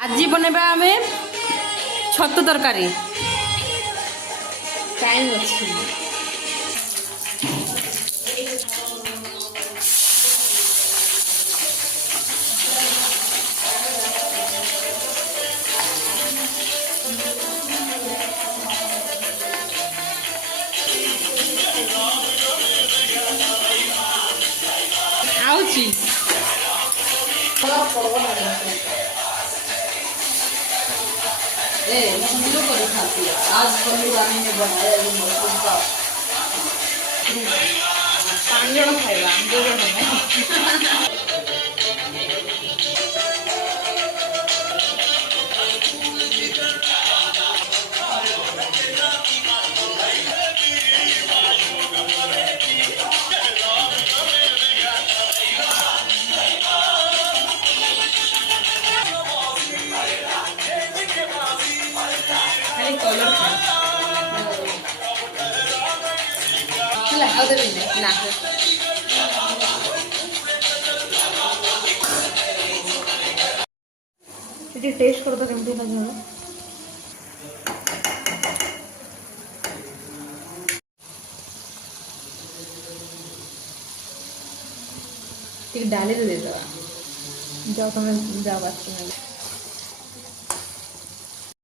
आज बनेबा आमे छतु तरकारी टाइम अछि आउची मम्मी को खाती है आज पल्लू रानी ने बनाया ये मशरूम का 5 जन खाएगा 2 जन नहीं कलर ଆଉ ଦେବିନି ନା ଏଠି ଟେଷ୍ଟ କର ତ କେମିତି ଲାଗିବ ଟିକେ ଡାଲି ଦେଇଦେବା ଯାଅ ତମେ ଯାଅ ବାଥରୁମ